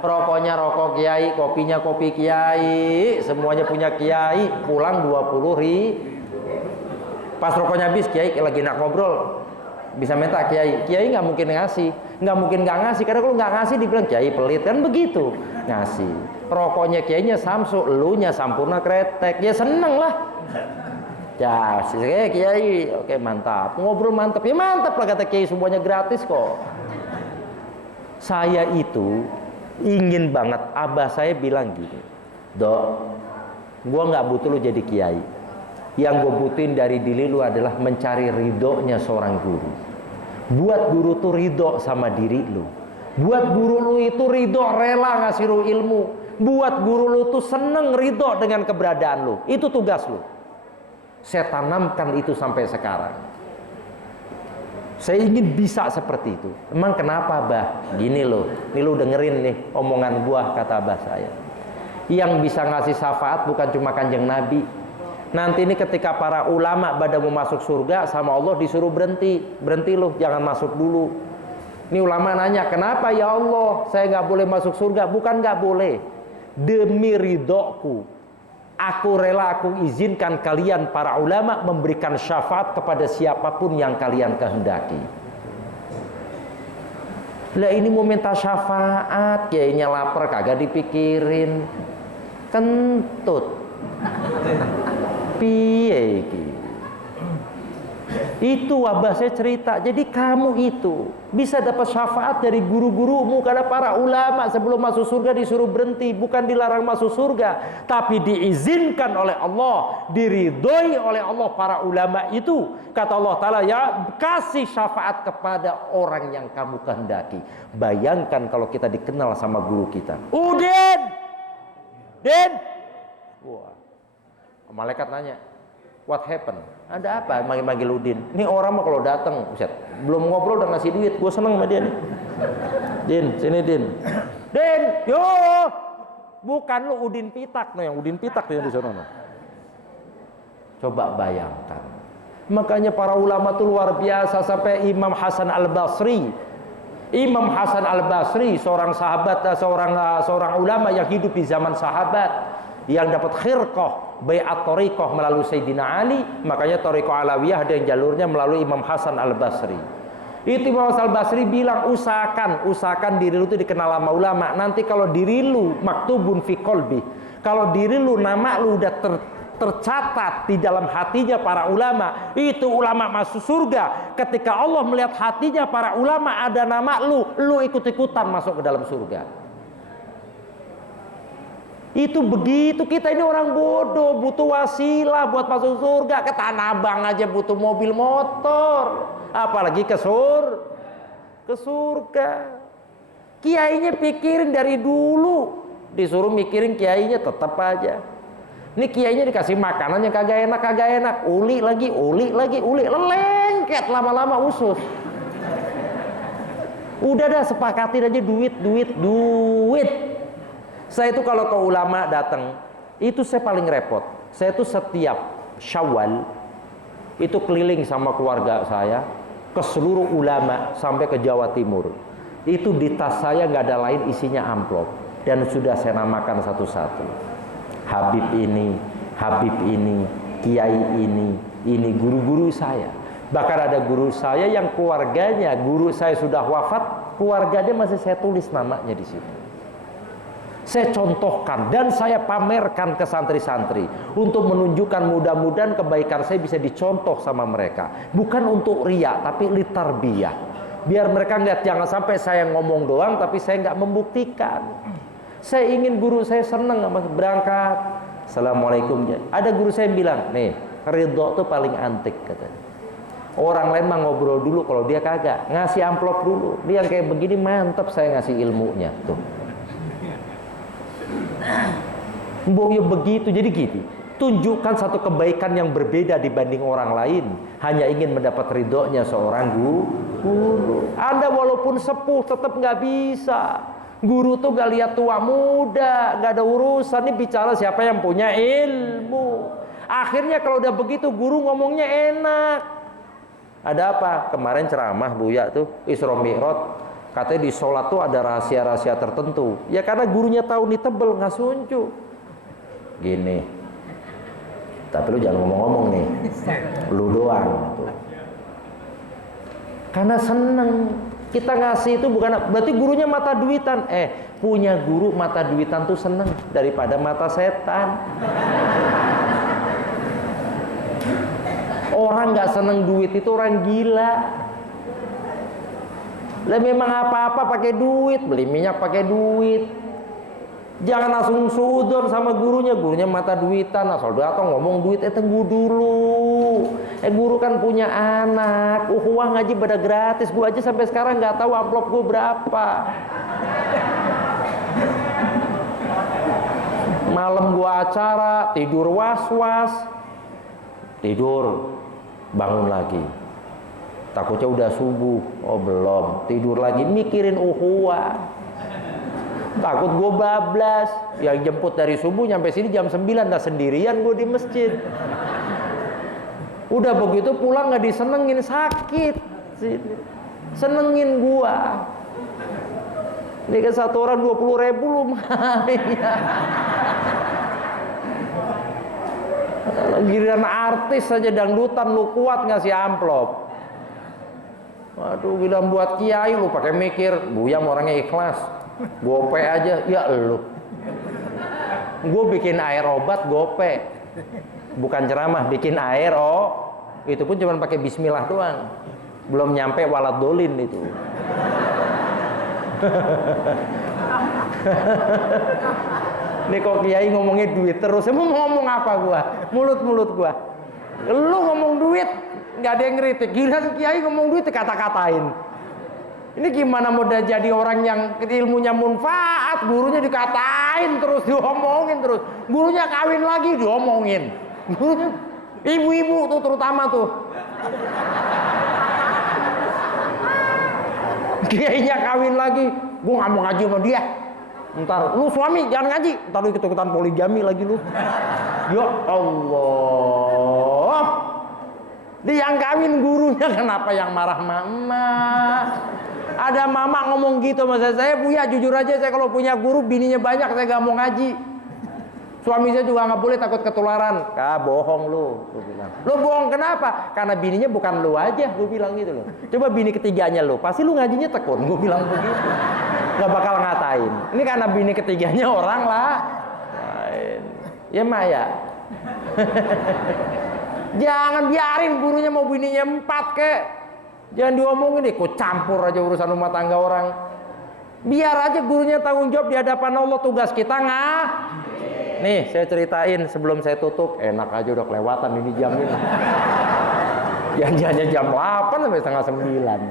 Rokoknya rokok kiai, kopinya kopi kiai, semuanya punya kiai, pulang 20 ribu. Pas rokoknya habis, kiai lagi nak ngobrol, bisa minta kiai nggak mungkin ngasih, nggak mungkin nggak ngasih, karena kalau nggak ngasih dibilang kiai pelit, kan begitu. Ngasih rokoknya kiainya Samsu, elunya Sampurna Kretek, ya seneng lah. Ya kiai, oke mantap, ngobrol mantap, ya mantap lah kata kiai, semuanya gratis kok. Saya itu ingin banget, abah saya bilang gini, Dok, gua nggak butuh lu jadi kiai, yang gue butuhin dari diri lu adalah mencari ridhonya seorang guru. Buat guru tuh ridho sama diri lu, buat guru lu itu ridho, rela ngasih lu ilmu, buat guru lu tuh seneng ridho dengan keberadaan lu. Itu tugas lu. Saya tanamkan itu sampai sekarang. Saya ingin bisa seperti itu. Emang kenapa, Bah? Gini loh, ini lu dengerin nih omongan gua, kata abah saya. Yang bisa ngasih syafaat bukan cuma Kanjeng Nabi. Nanti ini ketika para ulama pada mau masuk surga sama Allah disuruh berhenti. Berhenti loh, jangan masuk dulu. Ini ulama nanya, kenapa ya Allah saya nggak boleh masuk surga? Bukan nggak boleh. Demi ridhoku, aku rela, aku izinkan kalian para ulama memberikan syafaat kepada siapapun yang kalian kehendaki. Lah ini mau minta syafaat, kayaknya lapar kagak dipikirin, kentut. Piye iki? Itu abah saya cerita. Jadi kamu itu bisa dapat syafaat dari guru-gurumu, karena para ulama sebelum masuk surga disuruh berhenti, bukan dilarang masuk surga, tapi diizinkan oleh Allah, diridhoi oleh Allah. Para ulama itu, kata Allah Ta'ala, ya kasih syafaat kepada orang yang kamu kehendaki. Bayangkan kalau kita dikenal sama guru kita, Udin, Din. Wah, malaikat nanya, what happened? Ada apa? Manggil Udin. Ini orang mah kalau datang, Ustaz, belum ngobrol udah ngasih duit. Gue seneng sama dia nih. Din, sini Din. Din, yo. Bukan lu Udin Pitak, no, yang Udin Pitak yang di sana. No. Coba bayangkan. Makanya para ulama itu luar biasa, sampai Imam Hasan Al-Basri. Imam Hasan Al-Basri, seorang sahabat, seorang ulama yang hidup di zaman sahabat, yang dapat khirqah bai'at thariqah melalui Sayyidina Ali. Makanya thariqah Alawiyah ada yang jalurnya melalui Imam Hasan Al-Basri. Itu Imam Hasan Al-Basri bilang, usahakan diri lu itu dikenal sama ulama. Nanti kalau diri lu maktubun fi qalbi, kalau diri lu, nama lu udah tercatat di dalam hatinya para ulama, itu ulama masuk surga. Ketika Allah melihat hatinya para ulama ada nama lu ikut-ikutan masuk ke dalam surga. Itu begitu. Kita ini orang bodoh, butuh wasilah buat masuk surga. Ke Tanah Abang aja butuh mobil motor, apalagi ke surga. Kiainya pikirin dari dulu, disuruh mikirin kiainya tetap aja. Ini kiainya dikasih makanannya kagak enak, uli lagi, lelengket, lama-lama usus. Udah dah, sepakatin aja duit. Saya itu kalau ke ulama datang, itu saya paling repot. Saya itu setiap Syawal itu keliling sama keluarga saya ke seluruh ulama sampai ke Jawa Timur. Itu di tas saya nggak ada lain isinya amplop, dan sudah saya namakan satu-satu. Habib ini, Kiai ini guru-guru saya. Bahkan ada guru saya yang keluarganya, guru saya sudah wafat, keluarganya masih saya tulis namanya di situ. Saya contohkan dan saya pamerkan ke santri-santri untuk menunjukkan, mudah-mudahan kebaikan saya bisa dicontoh sama mereka. Bukan untuk riya, tapi litarbiyah. Biar mereka lihat, jangan sampai saya ngomong doang tapi saya nggak membuktikan. Saya ingin guru saya senang berangkat, Assalamualaikum. Ada guru saya yang bilang, nih, ridho tuh paling antik katanya. Orang lain mah ngobrol dulu, kalau dia kagak, ngasih amplop dulu. Dia kayak begini, mantap saya ngasih ilmunya tuh. Ya begitu. Jadi gitu, tunjukkan satu kebaikan yang berbeda dibanding orang lain, hanya ingin mendapat ridhonya seorang guru. Anda walaupun sepuh tetap nggak bisa. Guru tuh gak lihat tua muda, gak ada urusan. Ini bicara siapa yang punya ilmu. Akhirnya kalau udah begitu, guru ngomongnya enak. Ada apa? Kemarin ceramah Buya tuh Isra Mi'raj, Katanya di sholat tuh ada rahasia-rahasia tertentu. Ya karena gurunya tahu nih tebel, nggak suncu. Gini. Tapi lu jangan ngomong-ngomong nih. Lu doang. Tuh. Karena seneng. Kita ngasih itu bukan, berarti gurunya mata duitan. Punya guru mata duitan tuh seneng daripada mata setan. Orang nggak seneng duit itu orang gila. Lah memang apa-apa pakai duit, beli minyak pakai duit. Jangan langsung sudon sama gurunya mata duitan, asal datang ngomong duit, tunggu dulu. Guru kan punya anak, uang ngaji pada gratis, gua aja sampai sekarang nggak tahu amplop gua berapa. Malam gua acara, tidur was-was, tidur, bangun lagi. Takutnya udah subuh, oh belum, tidur lagi mikirin uhuah. Takut gue bablas, yang jemput dari subuh nyampe sini jam 9, dah sendirian gue di masjid. Udah begitu pulang nggak disenengin, sakit, senengin gue. Ini kan satu orang 20.000 lumayan. Giliran artis saja dangdutan lu kuat ngasih amplop. Waduh, bilang buat kiai lu pakai mikir, Buyam orangnya ikhlas. Gope aja, ya elu. Gue bikin air obat gope, bukan ceramah, bikin air itu pun cuma pakai bismillah doang, belum nyampe walad dolin itu. Ini kok kiai ngomongnya duit terus, emang ngomong apa gua? Mulut gua. Lu ngomong duit, nggak ada yang ngeritik. Gila kiai ngomong duit dikata-katain. Ini gimana mau jadi orang yang ilmunya munfaat, gurunya dikatain terus, diomongin terus. Gurunya kawin lagi diomongin. Ibu-ibu tuh terutama tuh. Kiainya kawin lagi, gua nggak mau ngaji sama dia. Ntar lu suami jangan ngaji, ntar lu ikut-ikutan poligami lagi lu. Ya Allah. Dia yang kawin gurunya, kenapa yang marah mama? Ada mama ngomong gitu sama saya, Buya jujur aja saya kalau punya guru bininya banyak saya gak mau ngaji. Suami saya juga nggak boleh, takut ketularan. Bohong lu bilang. Lu bohong kenapa? Karena bininya bukan lu aja, gue bilang gitu loh. Coba bini ketiganya lu, pasti lu ngajinya tekun, gue bilang begitu. Gak bakal ngatain. Ini karena bini ketiganya orang lah. Ya mak ya. Jangan biarin gurunya mau bininya 4 kek. Jangan diomongin deh, kok campur aja urusan rumah tangga orang. Biar aja gurunya tanggung jawab di hadapan Allah, tugas kita Nih saya ceritain sebelum saya tutup, enak aja udah kelewatan ini jam ini. Janjiannya jam 8 sampai setengah 9.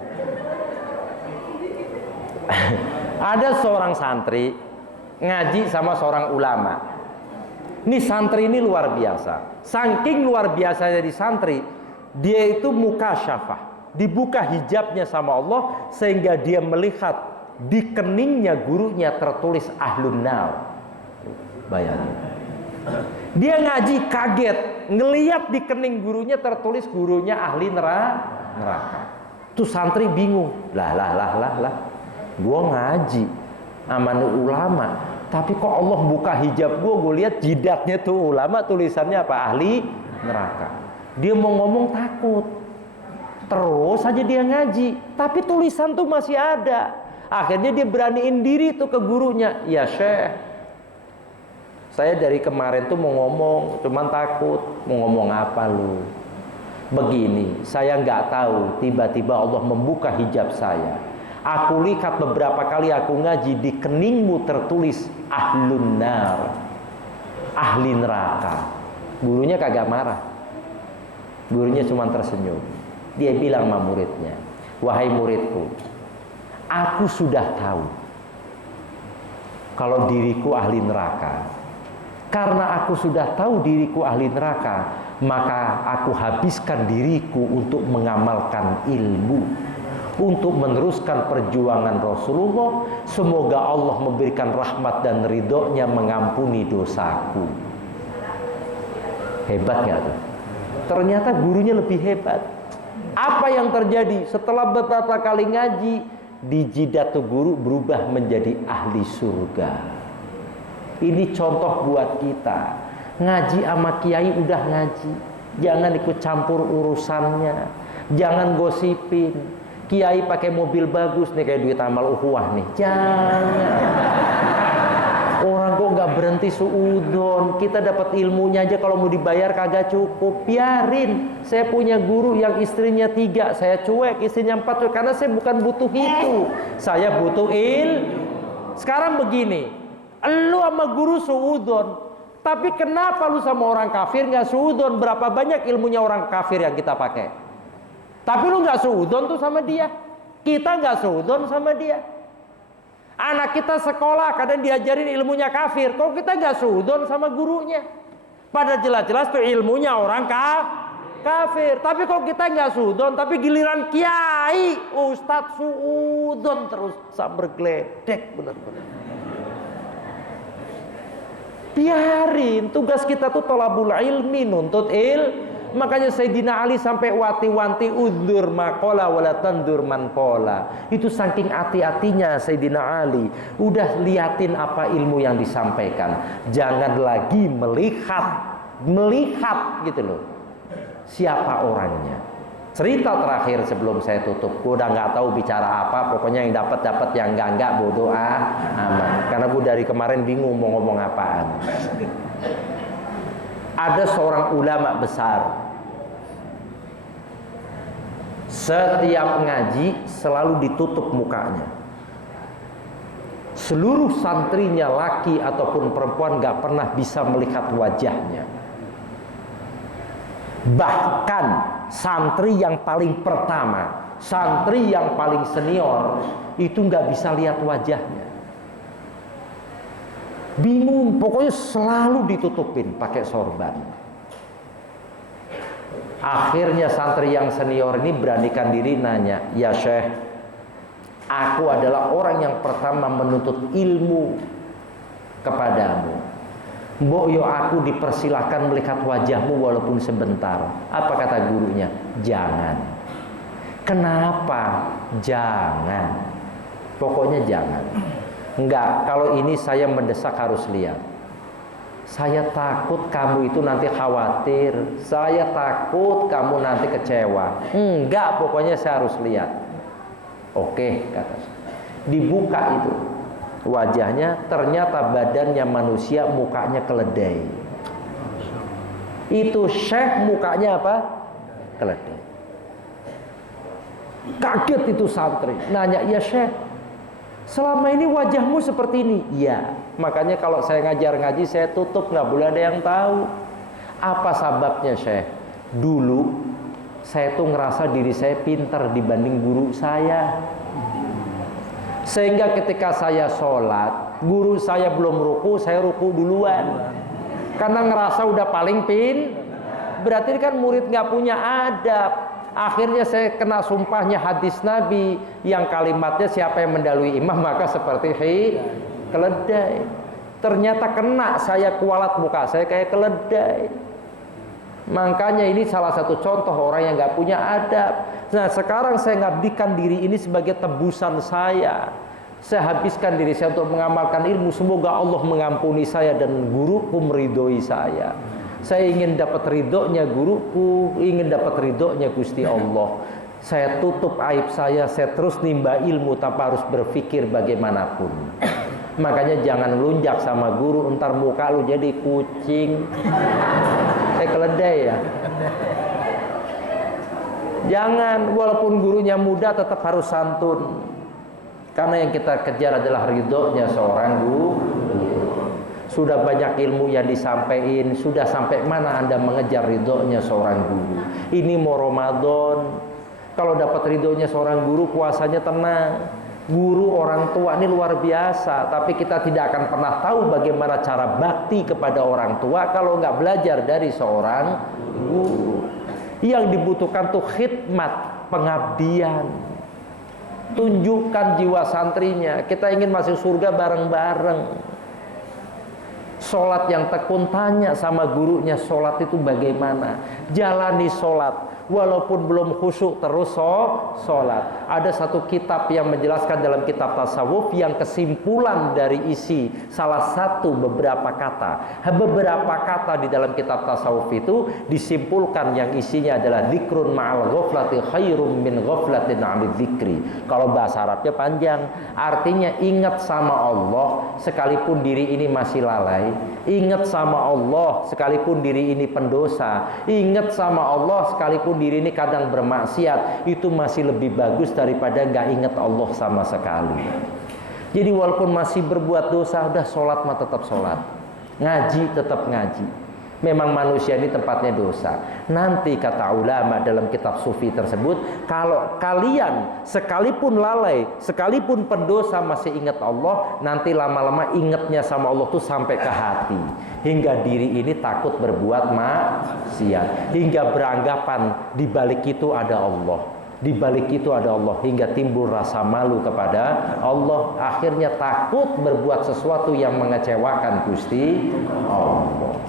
Ada seorang santri ngaji sama seorang ulama. Ini santri ini luar biasa. Saking luar biasanya di santri, dia itu mukasyafah. Dibuka hijabnya sama Allah sehingga dia melihat di keningnya gurunya tertulis ahlun nar. Bayangin. Dia ngaji kaget ngelihat di kening gurunya tertulis gurunya ahli neraka. Tuh santri bingung. Lah. Gua ngaji sama ulama, tapi kok Allah buka hijab gue lihat jidatnya tuh ulama tulisannya apa? Ahli neraka. Dia mau ngomong takut. Terus aja dia ngaji, tapi tulisan tuh masih ada. Akhirnya dia beraniin diri tuh ke gurunya. Ya Syekh, saya dari kemarin tuh mau ngomong, cuman takut. Mau ngomong apa lu? Begini, saya nggak tahu. Tiba-tiba Allah membuka hijab saya. Aku lihat beberapa kali aku ngaji di keningmu tertulis ahlun nar, ahli neraka. Gurunya kagak marah. Gurunya cuma tersenyum. Dia bilang sama muridnya, wahai muridku, aku sudah tahu kalau diriku ahli neraka. Karena aku sudah tahu diriku ahli neraka, maka aku habiskan diriku untuk mengamalkan ilmu, untuk meneruskan perjuangan Rasulullah. Semoga Allah memberikan rahmat dan ridhonya mengampuni dosaku. Hebat gak tuh? Ternyata gurunya lebih hebat. Apa yang terjadi setelah beberapa kali ngaji, di jidat tuh guru berubah menjadi ahli surga. Ini contoh buat kita. Ngaji sama kiai udah ngaji, jangan ikut campur urusannya, jangan gosipin. Kiai pakai mobil bagus nih kayak duit amal ukhuwah nih, jangan. Orang kok nggak berhenti suudon. Kita dapat ilmunya aja kalau mau dibayar kagak cukup. Biarin. Saya punya guru yang istrinya 3, saya cuek, istrinya 4 cuek, karena saya bukan butuh itu. Saya butuh Sekarang begini, lu sama guru suudon, tapi kenapa lu sama orang kafir nggak suudon? Berapa banyak ilmunya orang kafir yang kita pakai? Tapi lu nggak suudon tuh sama dia. Kita nggak suudon sama dia. Anak kita sekolah kadang diajarin ilmunya kafir, kok kita nggak suudon sama gurunya? Pada jelas-jelas tuh ilmunya orang kafir. Tapi kok kita nggak suudon, tapi giliran kiai, ustadz suudon terus sambar geledek bener-bener. Biarin, tugas kita tuh thalabul ilmi, nuntut Makanya Sayyidina Ali sampai wanti-wanti undur maqala wala tandur man qala. Itu saking hati-hatinya Sayyidina Ali. Udah liatin apa ilmu yang disampaikan. Jangan lagi melihat gitu loh. Siapa orangnya. Cerita terakhir sebelum saya tutup. Gue udah nggak tahu bicara apa. Pokoknya yang dapat yang enggak bodoh amat. Karena gue dari kemarin bingung mau ngomong apaan. Ada seorang ulama besar, setiap ngaji selalu ditutup mukanya. Seluruh santrinya laki ataupun perempuan gak pernah bisa melihat wajahnya. Bahkan santri yang paling pertama, santri yang paling senior, itu gak bisa lihat wajahnya. Bingung, pokoknya selalu ditutupin pakai sorban. Akhirnya santri yang senior ini beranikan diri nanya, "Ya Syekh, aku adalah orang yang pertama menuntut ilmu kepadamu. Mbok yo aku dipersilahkan melihat wajahmu walaupun sebentar." Apa kata gurunya? "Jangan." Kenapa? Jangan. Pokoknya jangan. Enggak, kalau ini saya mendesak harus lihat. Saya takut kamu itu nanti khawatir. Saya takut kamu nanti kecewa. Enggak, pokoknya saya harus lihat. Oke, kata saya. Dibuka itu wajahnya, ternyata badannya manusia, mukanya keledai. Itu Syekh mukanya apa? Keledai. Kaget itu santri. Nanya, "Ya Syekh, selama ini wajahmu seperti ini?" "Iya." Makanya kalau saya ngajar ngaji saya tutup, nggak boleh ada yang tahu. Apa sebabnya Syekh? Dulu saya tuh ngerasa diri saya pintar dibanding guru saya. Sehingga ketika saya sholat, guru saya belum ruku, saya ruku duluan. Karena ngerasa udah paling berarti kan murid nggak punya adab. Akhirnya saya kena sumpahnya hadis Nabi yang kalimatnya siapa yang mendahului imam maka seperti keledai. Ternyata kena saya, kualat muka saya kayak keledai. Makanya ini salah satu contoh orang yang nggak punya adab. Nah sekarang saya ngabdikan diri ini sebagai tebusan saya. Saya habiskan diri saya untuk mengamalkan ilmu. Semoga Allah mengampuni saya dan guruku meridhoi saya. Saya ingin dapat ridhonya guruku, ingin dapat ridhonya Gusti Allah. Saya tutup aib saya terus nimba ilmu tanpa harus berpikir bagaimanapun. Makanya jangan lunjak sama guru, entar muka lu jadi kucing. Keledai ya. Jangan, walaupun gurunya muda tetap harus santun. Karena yang kita kejar adalah ridhonya seorang guru. Sudah banyak ilmu yang disampaikan, sudah sampai mana Anda mengejar ridhonya seorang guru? Ini mau Ramadan, kalau dapat ridhonya seorang guru puasanya tenang. Guru orang tua ini luar biasa, tapi kita tidak akan pernah tahu bagaimana cara bakti kepada orang tua kalau nggak belajar dari seorang guru. Yang dibutuhkan tuh khidmat, pengabdian. Tunjukkan jiwa santrinya. Kita ingin masuk surga bareng-bareng. Sholat yang tekun, tanya sama gurunya sholat itu bagaimana. Jalani sholat. walaupun belum khusyuk terus sholat. Ada satu kitab yang menjelaskan dalam kitab tasawuf yang kesimpulan dari isi salah satu beberapa kata di dalam kitab tasawuf itu disimpulkan yang isinya adalah dzikrun ma'al ghaflati khairum min ghaflatin 'anil dzikri. Kalau bahasa Arabnya panjang, artinya ingat sama Allah sekalipun diri ini masih lalai, ingat sama Allah sekalipun diri ini pendosa, ingat sama Allah sekalipun diri ini kadang bermaksiat, itu masih lebih bagus daripada nggak ingat Allah sama sekali. Jadi walaupun masih berbuat dosa, udah sholat mah tetap sholat, ngaji tetap ngaji. Memang manusia ini tempatnya dosa. Nanti kata ulama dalam kitab sufi tersebut, kalau kalian sekalipun lalai, sekalipun pendosa masih ingat Allah, nanti lama-lama ingatnya sama Allah tuh sampai ke hati, hingga diri ini takut berbuat maksiat, hingga beranggapan di balik itu ada Allah, di balik itu ada Allah, hingga timbul rasa malu kepada Allah, akhirnya takut berbuat sesuatu yang mengecewakan Gusti Allah.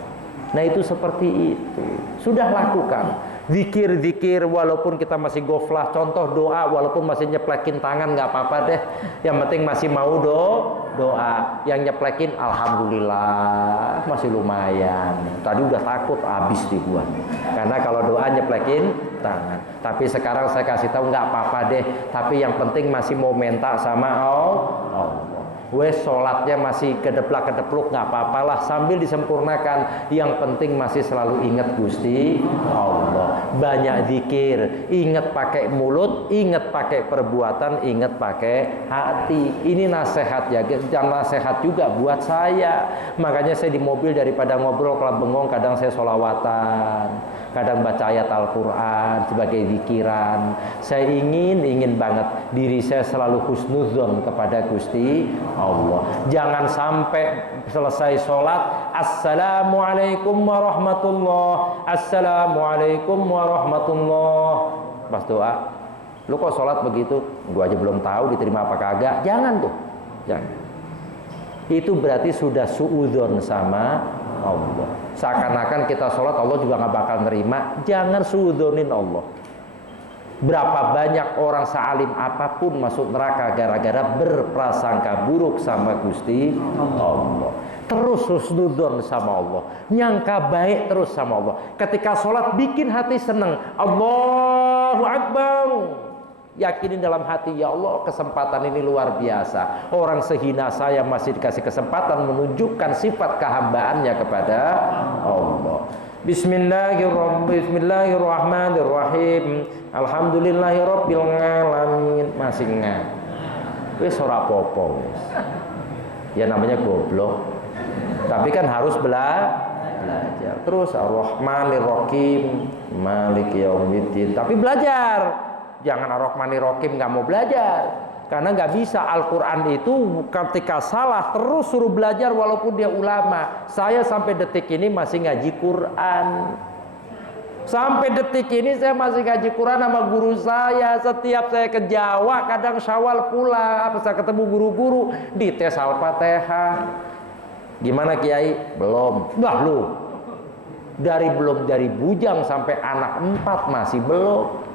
Nah itu seperti itu. Sudah lakukan zikir-zikir walaupun kita masih goflah. Contoh doa walaupun masih nyeplekin tangan nggak apa-apa deh. Yang penting masih mau doa. Yang nyeplekin alhamdulillah masih lumayan. Tadi udah takut habis di gua. Karena kalau doa nyeplekin tangan. Tapi sekarang saya kasih tahu nggak apa-apa deh. Tapi yang penting masih mau minta sama Allah. Wes sholatnya masih kedeplak-kedepluk nggak apa-apalah, sambil disempurnakan. Yang penting masih selalu ingat Gusti Allah. Banyak zikir, ingat pakai mulut, ingat pakai perbuatan, ingat pakai hati. Ini nasihat ya, jangan nasihat juga buat saya. Makanya saya di mobil daripada ngobrol kalau bengong, kadang saya sholawatan, kadang baca ayat Al-Quran sebagai zikiran. Saya ingin banget diri saya selalu husnudzon kepada Gusti Allah. Jangan sampai selesai sholat, assalamualaikum warahmatullah, assalamualaikum warahmatullah. Pas doa, lu kok sholat begitu? Gua aja belum tahu diterima apa kagak. Jangan tuh, jangan. Itu berarti sudah suudzon sama Allah. Seakan-akan kita sholat Allah juga nggak bakal nerima. Jangan suudzonin Allah. Berapa banyak orang sealim apapun masuk neraka gara-gara berprasangka buruk sama Gusti Allah. Terus husnudzon sama Allah, nyangka baik terus sama Allah. Ketika sholat bikin hati seneng, Allahu Akbar. Yakinin dalam hati, ya Allah kesempatan ini luar biasa. Orang sehina saya masih dikasih kesempatan menunjukkan sifat kehambaannya kepada Allah. Bismillahirrahmanirrahim. Alhamdulillahirabbil alamin. Masih nggak? Wis ora apa-apa wis. Ya namanya goblok. Tapi kan harus belajar. Terus Ar-Rahmanir-Rahim, Maliki Yaumiddin. Tapi belajar. Jangan Ar-Rahmanir-Rahim nggak mau belajar. Karena nggak bisa. Al-Quran itu ketika salah terus suruh belajar walaupun dia ulama. Saya sampai detik ini masih ngaji Quran. Sampai detik ini saya masih ngaji Quran sama guru saya. Setiap saya ke Jawa, kadang Syawal pulang, saya ketemu guru-guru, dites Al-Fatihah. Gimana Kiai? Belum. Wah lu, dari bujang sampai anak 4 masih belum.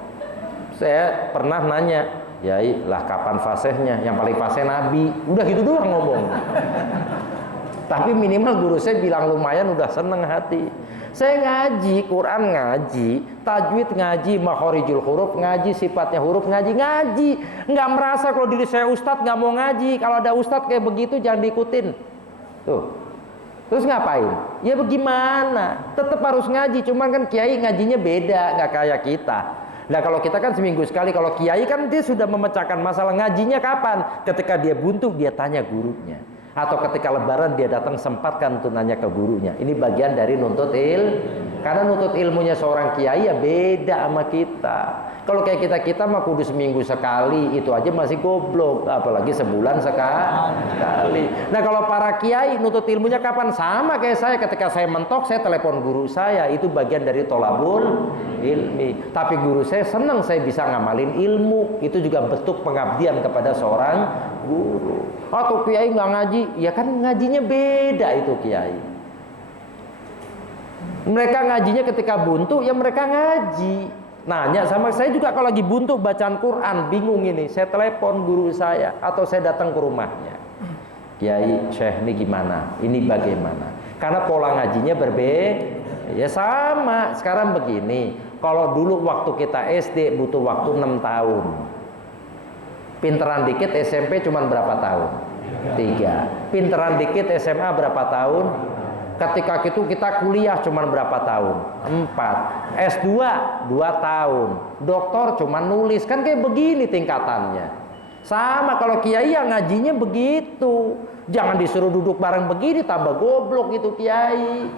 Saya pernah nanya, Yai lah kapan fasihnya? Yang paling fasih Nabi. Udah gitu doang ngomong. Tapi minimal guru saya bilang lumayan, udah seneng hati. Saya ngaji Quran, ngaji tajwid, ngaji makhorijul huruf, ngaji sifatnya huruf, ngaji. Nggak merasa kalau diri saya ustadz nggak mau ngaji. Kalau ada ustadz kayak begitu jangan diikutin. Tuh. Terus ngapain? Ya bagaimana? Tetap harus ngaji. Cuman kan kiai ngajinya beda, nggak kayak kita. Nah kalau kita kan seminggu sekali. Kalau kiai kan dia sudah memecahkan masalah. Ngajinya kapan? Ketika dia buntu dia tanya gurunya, atau ketika lebaran dia datang sempatkan untuk nanya ke gurunya. Ini bagian dari nuntut ilmu. Karena nuntut ilmunya seorang kiai ya beda sama kita. Kalau kayak kita mah kudu seminggu sekali, itu aja masih goblok, apalagi sebulan sekali. Nah kalau para kiai nuntut ilmunya kapan? Sama kayak saya, ketika saya mentok saya telepon guru saya. Itu bagian dari tolabul ilmi. Tapi guru saya senang saya bisa ngamalin ilmu. Itu juga bentuk pengabdian kepada seorang guru. Atau kiai nggak ngaji, ya kan ngajinya beda itu kiai. Mereka ngajinya ketika buntu, ya mereka ngaji. Nanya sama saya juga kalau lagi buntu bacaan Quran, bingung ini, saya telepon guru saya atau saya datang ke rumahnya. Kiai, Syekh ini gimana? Ini bagaimana? Karena pola ngajinya berbeda. Ya sama, sekarang begini. Kalau dulu waktu kita SD butuh waktu 6 tahun. Pinteran dikit SMP cuma berapa tahun? 3. Pinteran dikit SMA berapa tahun? Ketika itu kita kuliah cuma berapa tahun? 4. S2 2 tahun. Doktor cuma nulis. Kan kayak begini tingkatannya. Sama kalau kiai yang ngajinya begitu. Jangan disuruh duduk bareng begini, tambah goblok itu kiai.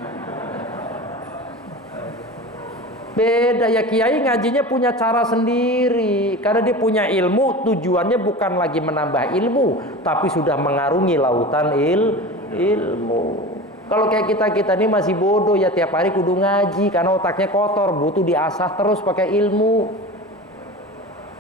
Beda ya, kiai ngajinya punya cara sendiri. Karena dia punya ilmu, tujuannya bukan lagi menambah ilmu, tapi sudah mengarungi lautan ilmu. Kalau kayak kita ini masih bodoh ya, tiap hari kudu ngaji karena otaknya kotor, butuh diasah terus pakai ilmu.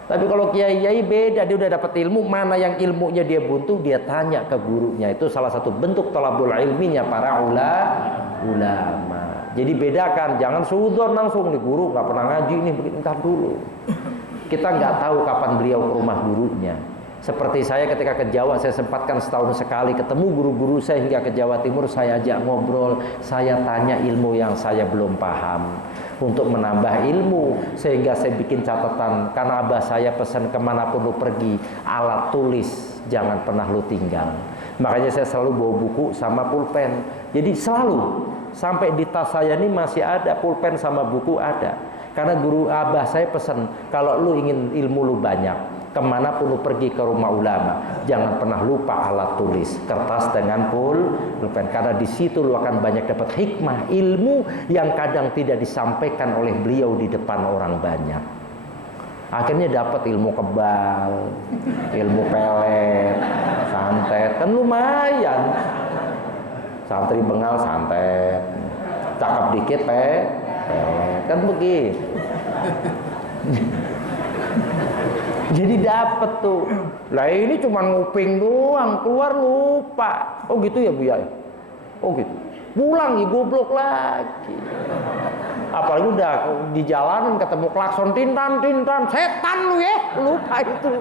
Tapi kalau kiai beda, dia udah dapat ilmu, mana yang ilmunya dia buntu, dia tanya ke gurunya. Itu salah satu bentuk thalabul ilminya para ulama. Jadi bedakan, jangan suudon langsung nih, guru nggak pernah ngaji nih, bentar dulu. Kita nggak tahu kapan beliau ke rumah gurunya. Seperti saya ketika ke Jawa, saya sempatkan setahun sekali ketemu guru-guru saya hingga ke Jawa Timur, saya ajak ngobrol, saya tanya ilmu yang saya belum paham. Untuk menambah ilmu, sehingga saya bikin catatan, karena abah saya pesan kemanapun lu pergi, alat tulis jangan pernah lu tinggal. Makanya saya selalu bawa buku sama pulpen. Jadi selalu, sampai di tas saya ini masih ada pulpen sama buku ada. Karena guru abah saya pesan, kalau lu ingin ilmu lu banyak, kemanapun lu pergi ke rumah ulama, jangan pernah lupa alat tulis, kertas dengan pulpen. Karena di situ lu akan banyak dapat hikmah, ilmu yang kadang tidak disampaikan oleh beliau di depan orang banyak. Akhirnya dapat ilmu kebal, ilmu pelet, santet, kan lumayan. Santri bengal santet, cakep dikit kan begitu. Jadi dapat tuh. Lah ini cuma nguping doang, keluar lupa. Oh gitu ya Bu ya? Oh gitu. Pulang ya goblok lagi. Apalagi udah di jalanan ketemu klakson tintan, setan lu ya, lupa itu.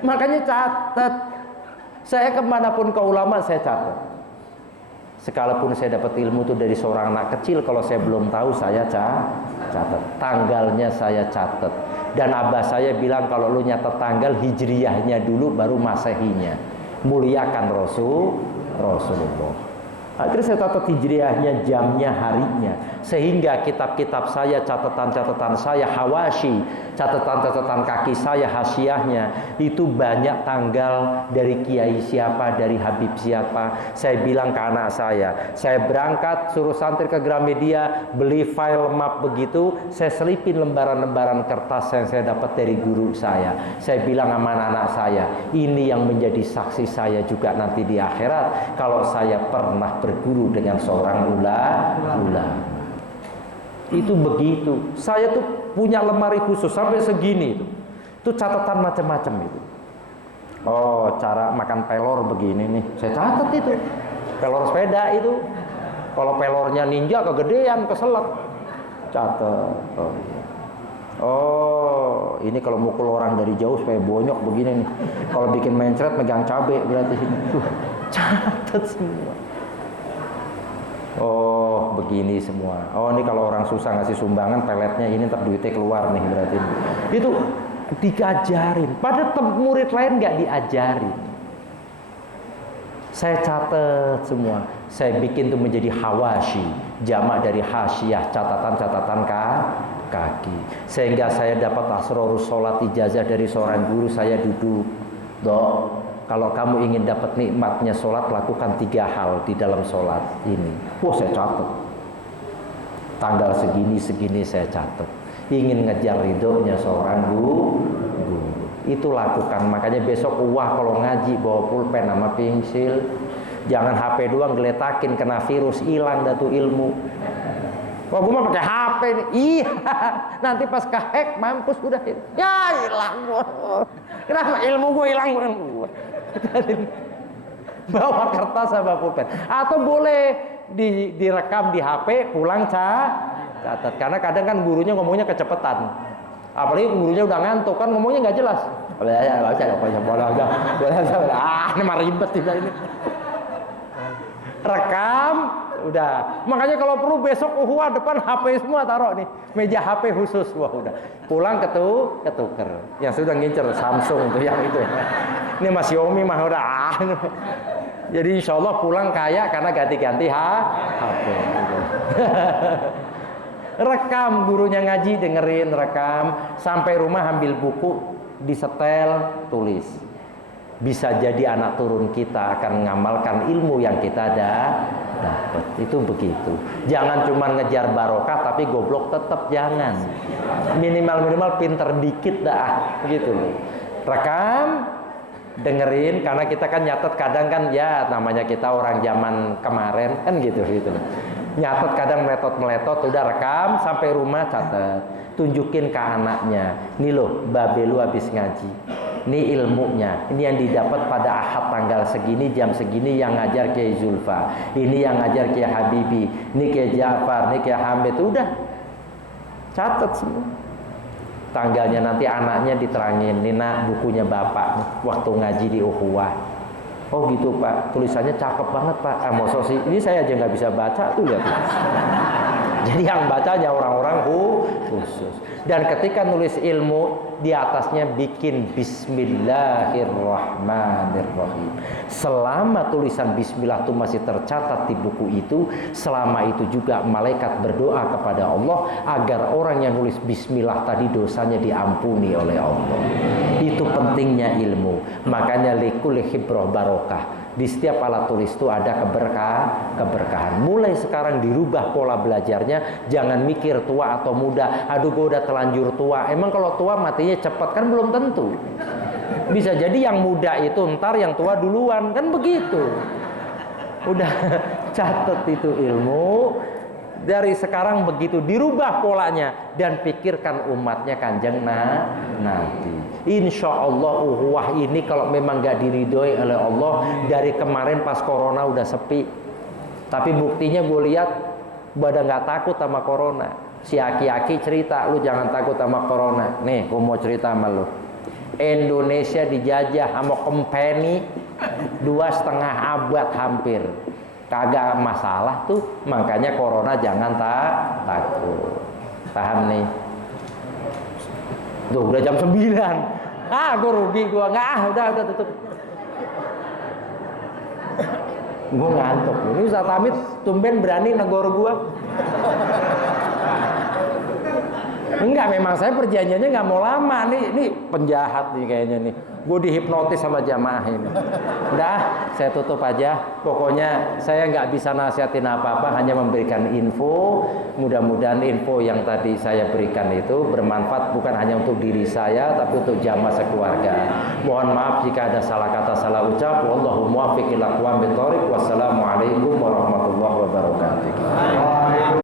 Makanya catat. Saya kemanapun ke ulama saya catat. Sekalipun saya dapat ilmu itu dari seorang anak kecil, kalau saya belum tahu saya catat. Tanggalnya saya catat. Dan abah saya bilang kalau lu nyatet tanggal hijriyahnya dulu baru masehinya. Muliakan Rasulullah. Akhirnya saya catat hijriyahnya, jamnya, harinya. Sehingga kitab-kitab saya, catatan-catatan saya, hawashi, catatan-catatan kaki saya, hasyiahnya, itu banyak tanggal dari kiai siapa, dari habib siapa. Saya bilang ke anak saya berangkat suruh santri ke Gramedia, beli file map begitu, saya selipin lembaran-lembaran kertas yang saya dapat dari guru saya. Saya bilang sama anak saya, ini yang menjadi saksi saya juga nanti di akhirat, kalau saya pernah berguru dengan seorang ulama. Itu begitu. Saya tuh punya lemari khusus sampai segini itu. Itu catatan macam-macam itu. Oh, cara makan pelor begini nih. Saya catat itu. Pelor sepeda itu. Kalau pelornya ninja kegedean, keselak. Catat. Oh, ini kalau mukul orang dari jauh supaya bonyok begini nih. Kalau bikin mencret megang cabai berarti. Catat semua. Oh begini semua. Oh ini kalau orang susah ngasih sumbangan peletnya ini ntar duitnya keluar nih berarti. Itu diajarin. Padahal murid lain nggak diajarin. Saya catat semua. Saya bikin itu menjadi hawashi, jamak dari hasyiah, catatan-catatan kaki. Sehingga saya dapat asrorus sholat ijazah dari seorang guru. Saya duduk, Dok, kalau kamu ingin dapat nikmatnya sholat, lakukan 3 hal di dalam sholat ini. Wah, saya catat. Tanggal segini saya catat. Ingin ngejar ridhonya seorang guru, itu lakukan. Makanya besok kalau ngaji bawa pulpen sama pensil. Jangan HP doang geletakin, kena virus, hilang dah tuh ilmu. Wah, gue mah pakai HP nih. Iya, nanti pas kehack mampus udah. Ya hilang. Kenapa ilmu gue hilang? Bawa kertas sama pulpen. Atau boleh direkam di HP, pulang catat. Karena kadang kan gurunya ngomongnya kecepatan. Apalagi gurunya udah ngantuk kan ngomongnya nggak jelas. Ini mah ribet ini. Rekam, udah. Makanya kalau perlu besok ukhuwah depan HP semua taruh nih, meja HP khusus. Wah udah. Pulang ketuker. Yang sudah ngincer Samsung tuh yang itu. Ini Mas Xiaomi mah udah. Jadi insya Allah pulang kaya karena ganti-ganti HP. Rekam, gurunya ngaji dengerin, rekam. Sampai rumah ambil buku, disetel, tulis. Bisa jadi anak turun kita akan mengamalkan ilmu yang kita dapat. Itu begitu. Jangan cuma ngejar barokah tapi goblok tetap jangan. Minimal pinter dikit dah, gitu loh. Rekam, dengerin, karena kita kan nyatet kadang kan ya namanya kita orang zaman kemarin kan gitu. Nyatet kadang meletot, udah rekam sampai rumah catat, tunjukin ke anaknya. Nih loh, babe lu habis ngaji. Ini ilmunya, ini yang didapat pada Ahad tanggal segini, jam segini yang ngajar Kiai Zulfa, ini yang ngajar Kiai Habibi, ini Kiai Ja'far, ini Kiai Hamid, udah catat semua. Tanggalnya nanti anaknya diterangin, ini nak bukunya bapak waktu ngaji di ukhuwah. Oh gitu Pak, tulisannya cakep banget Pak. Masa sih, ini saya aja nggak bisa baca tuh lihat. Jadi yang bacanya orang-orang khusus. Dan ketika nulis ilmu, di atasnya bikin Bismillahirrahmanirrahim. Selama tulisan Bismillah itu masih tercatat di buku itu, selama itu juga malaikat berdoa kepada Allah agar orang yang nulis Bismillah tadi dosanya diampuni oleh Allah. Itu pentingnya ilmu. Makanya likulli hibrah barokah. Di setiap alat tulis itu ada keberkahan. Mulai sekarang dirubah pola belajarnya. Jangan mikir tua atau muda. Aduh gue udah telanjur tua. Emang kalau tua matinya cepat kan belum tentu. Bisa jadi yang muda itu ntar yang tua duluan. Kan begitu. Udah catat itu ilmu. Dari sekarang begitu dirubah polanya. Dan pikirkan umatnya Kanjeng Nabi. Insya Allah ukhuwah ini kalau memang gak diridhoi oleh Allah, dari kemarin pas corona udah sepi. Tapi buktinya gue lihat pada gak takut sama corona. Si aki-aki cerita, lu jangan takut sama corona. Nih gue mau cerita sama lu. Indonesia dijajah sama company 2,5 abad hampir. Kagak masalah tuh. Makanya corona jangan takut. Paham nih? Tuh udah jam 9. Gue rugi gue. Udah tutup. Gue ngantuk. Ini Ustaz Hamid tumben berani negor gue. Enggak, memang saya perjanjiannya nggak mau lama. Ini penjahat nih kayaknya nih. Gue dihipnotis sama jamaah ini. Udah, saya tutup aja. Pokoknya saya nggak bisa nasihatin apa-apa, hanya memberikan info. Mudah-mudahan info yang tadi saya berikan itu bermanfaat bukan hanya untuk diri saya, tapi untuk jamaah sekeluarga. Mohon maaf jika ada salah kata, salah ucap. Wallahu muwaffiq ila aqwamit thoriq. Wassalamualaikum warahmatullahi wabarakatuh.